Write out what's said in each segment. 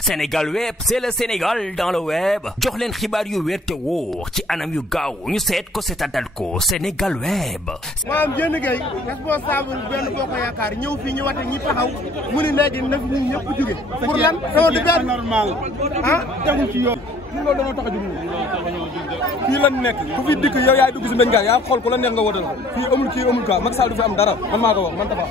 Sénégal web c'est le Sénégal dans le web jox leen xibaar yu wér te wóor ci anam yu gaaw ñu seet ko seetaanal ko Sénégal web. maam Diène Gueye responsable benn boo ko yaakaar ñëw fii ñëwaat ñi taxaw mu ne léegi na fi ñun ñëpp jóge pour lan sama du benn normal tegul ci yoon loolu dañoo tax a jóg fii lan nekk ku fi dikk yow yaay dugg si mbenn yaa xool ku la neex nga wotal fii amul kii amul ka Macky Sall du fi am dara man maa ko wax man tafa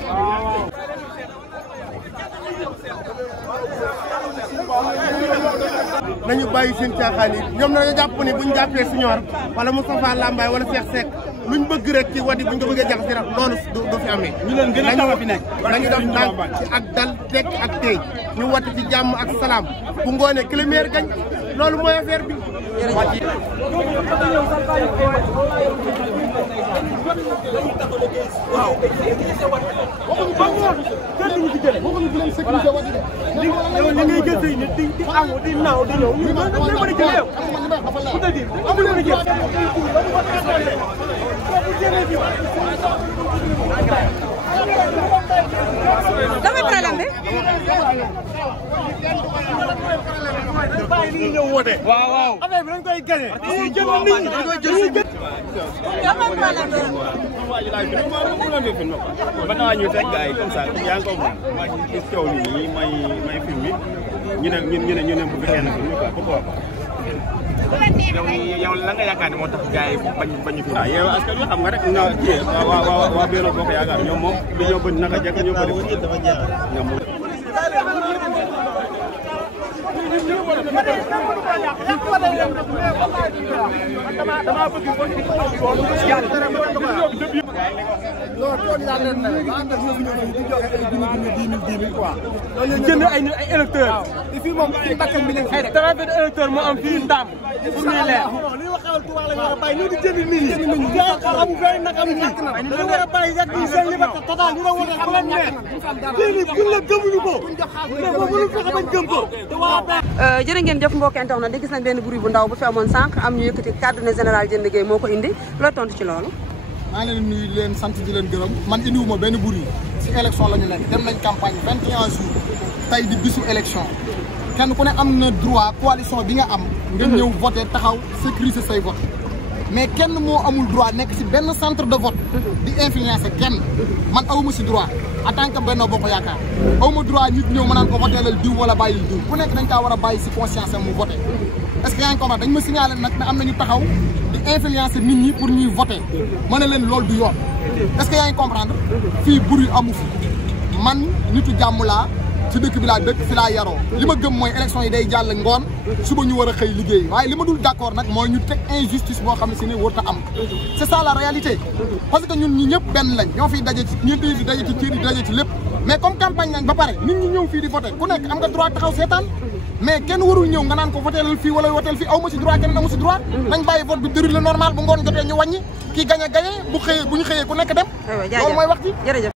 nañu bàyyi seen caaxaan yi ñoom nañu jàpp ni buñ jàppee Signor wala Moustapha Lambaye wala Cheikh Seck luñ bëgg rek ci wadi buñ ko bëggee jaxase rek loolu du fi amee ñu leen gën a taw fi nekk nañu def ndànk ci ak dal tekk ak tey ñu wati ci jàmm ak salaam bu ngoonee climaire gañ loolu mooy affaire bi waaw yow li ngay jël say nit di am di naaw di ñëw ñu mën a jël yow ku te di amul mën a jël dama problème bi ñëw woote waaw waaw affaire bi dañ koy gagné dañuy jël nit ñi dañ koy jël dama problème man naa ñu teg gars yi comme ça yaa ngi ko ma gis coow nii may film bi ñu ne bu fi kenn film quoi pourquoi yow la nga yaakaar ne moo tax gars yi bañ fi yow askan wi xam nga rek na kii waa Benno Bokk Yaakaar ñoom moom dañoo bëgg naka jekk ñoo bëri dafa jeex ñoom dama bëgg jënd ay électeurs fii moom ci bakkan bi lañ ay trafic électeur moo am fii ndam pour muy leer li wax xawal Touba la war a bàyyi ñu di jënd nit ñi amu fay nag amu fi dañu war a bàyyi rek di seen liberté total ñu la wote xam lañ neex lii buñ la gëmuñu ko mënu fexe bañ gëm ko jërë ngeen jëf mbokk internet di gis nañ benn bruit bu ndaw bu fi amoon sànq am ñu yëkkati kàddu ne général Diène Gueye moo ko indi loo tontu ci loolu maa ngi leen nuyu leen sant di leen gërëm man indiwuma benn bruit si élection la ñu nekk dem nañ campagne 21 jours tey di bisu élection kenn ku ne am na droit coalition bi nga am nga ñëw voté taxaw sécuriser say vote mais kenn moo amul droit nekk si benn centre de vote di influencer kenn man awuma si droit en tant que Benno Bokk Yaakaar awuma droit nit ñëw ma naan ko voteelal diw wala bàyyil diw ku nekk dañ kaa war a bàyyi si conscience am mu voté est-ce que yaa ngi comprendre dañ ma signalé nag ne am nañu taxaw di influencer nit ñi pour ñuy voté ma ne leen loolu du yoon est-ce que yaa ngi comprendre fii bruit amu fi man nitu jàmm laa ci dëkk bi laa dëkk fi laa yaroo li ma gëm mooy élection yi day jàll ngoon suba ñu war a xëy liggéey waaye li ma dul d'accord nag mooy ñu teg injustice boo xam ne si ne warut a am c'est ça la réalité parce que ñun ñi ñëpp benn lañ ñoo fiy daje ci ñi di daje ci cër yi daje ci lépp mais comme campagne nañ ba pare nit ñi ñëw fii di voté ku nekk am nga droit taxaw seetaan mais kenn warul ñëw nga naan ko voteelal fii wala voteel fii aw ma si droit kenn amu si droit nañ bàyyi vote bi déroulé normal bu ngoon jotee ñu wàññi kii gañe gañe bu ñu xëyee ku nekk dem loolu mooy wax ci